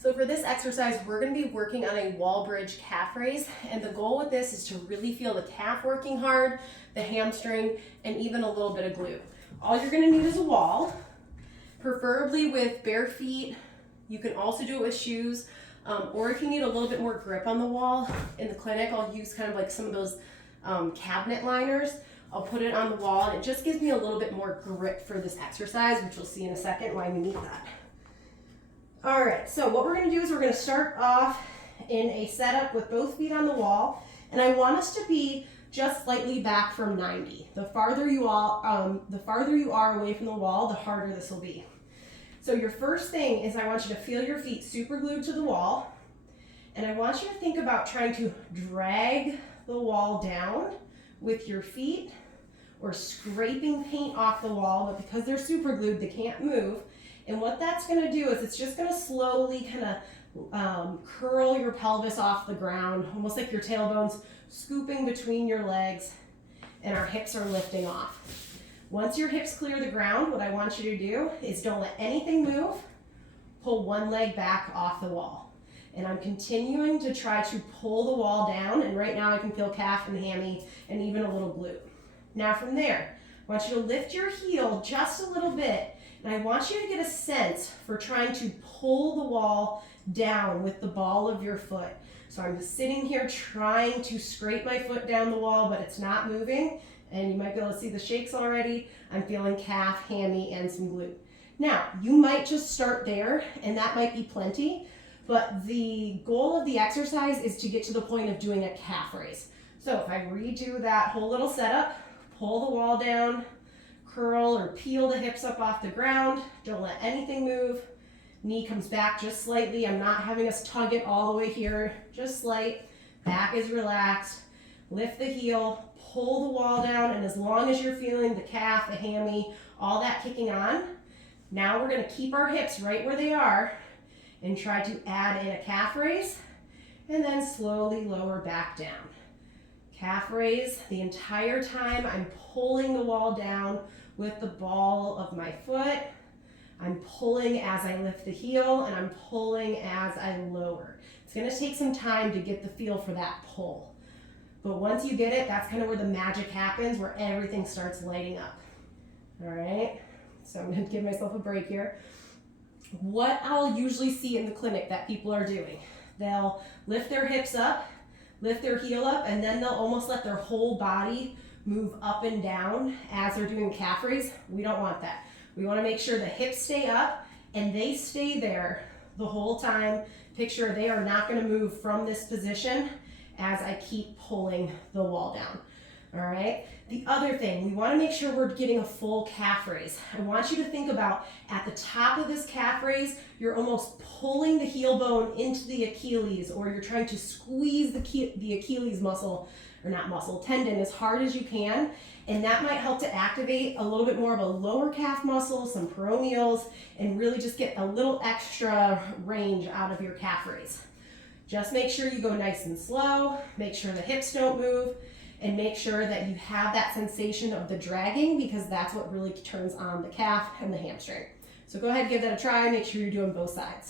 So for this exercise, we're going to be working on a wall bridge calf raise, and the goal with this is to really feel the calf working hard, the hamstring, and even a little bit of glute. All you're going to need is a wall, preferably with bare feet. You can also do it with shoes, or if you need a little bit more grip on the wall, in the clinic I'll use kind of like some of those cabinet liners. I'll put it on the wall, and it just gives me a little bit more grip for this exercise, which we'll see in a second why we need that. All right, so what we're gonna do is we're gonna start off in a setup with both feet on the wall, and I want us to be just slightly back from 90. The farther you are away from the wall, the harder this will be. So your first thing is I want you to feel your feet super glued to the wall, and I want you to think about trying to drag the wall down with your feet or scraping paint off the wall, but because they're super glued, they can't move. And what that's gonna do is it's just gonna slowly kind of curl your pelvis off the ground, almost like your tailbone's scooping between your legs and our hips are lifting off. Once your hips clear the ground, what I want you to do is don't let anything move, pull one leg back off the wall. And I'm continuing to try to pull the wall down, and right now I can feel calf and hammy and even a little glute. Now from there, I want you to lift your heel just a little bit, and I want you to get a sense for trying to pull the wall down with the ball of your foot. So I'm just sitting here trying to scrape my foot down the wall, but it's not moving. And you might be able to see the shakes already. I'm feeling calf, hammy, and some glute. Now, you might just start there, and that might be plenty, but the goal of the exercise is to get to the point of doing a calf raise. So if I redo that whole little setup, pull the wall down, curl or peel the hips up off the ground, don't let anything move. Knee comes back just slightly. I'm not having us tug it all the way here, just slight. Back is relaxed. Lift the heel, pull the wall down, and as long as you're feeling the calf, the hammy, all that kicking on, now we're gonna keep our hips right where they are and try to add in a calf raise, and then slowly lower back down. Calf raise, the entire time I'm pulling the wall down with the ball of my foot. I'm pulling as I lift the heel, and I'm pulling as I lower. It's gonna take some time to get the feel for that pull. But once you get it, that's kind of where the magic happens, where everything starts lighting up. All right, so I'm gonna give myself a break here. What I'll usually see in the clinic that people are doing, they'll lift their hips up, lift their heel up, and then they'll almost let their whole body move up and down as they're doing calf raise. We don't want that. We want to make sure the hips stay up and they stay there the whole time. Picture they are not going to move from this position as I keep pulling the wall down. All right. The other thing, we want to make sure we're getting a full calf raise. I want you to think about at the top of this calf raise, you're almost pulling the heel bone into the Achilles, or you're trying to squeeze the Achilles muscle, or not muscle, tendon as hard as you can. And that might help to activate a little bit more of a lower calf muscle, some peroneals, and really just get a little extra range out of your calf raise. Just make sure you go nice and slow, make sure the hips don't move, and make sure that you have that sensation of the dragging, because that's what really turns on the calf and the hamstring. So go ahead and give that a try. Make sure you're doing both sides.